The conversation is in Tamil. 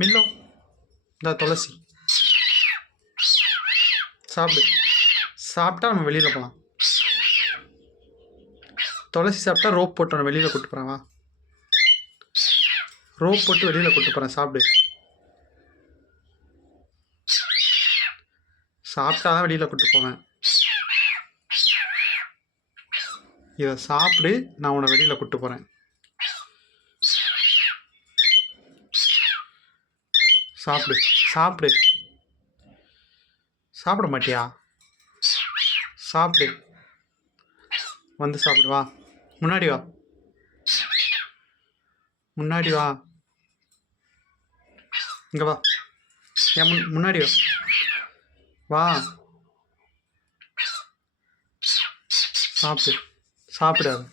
மில்லோ இந்த துளசி சாப்பிடு. சாப்பிட்டா நம்ம வெளியில் போகலாம். துளசி சாப்பிட்டா ரோப் போட்டு நான் வெளியில் கூட்டு போகிறேன். வா, ரோப் போட்டு வெளியில் கூட்டு போகிறேன். சாப்பிடு. சாப்பிட்டா தான் வெளியில் கூட்டு போவேன். இதை சாப்பிடு, நான் உன்னை வெளியில் கூட்டு போகிறேன். சாப்பிடு. சாப்பிடு. சாப்பிட மாட்டியா? சாப்பிடு. வந்து சாப்பிடு. வா, முன்னாடி வா, முன்னாடி வா, இங்கே வா, என் முன்னாடி வா, வா, சாப்பிடு. சாப்பிடாது.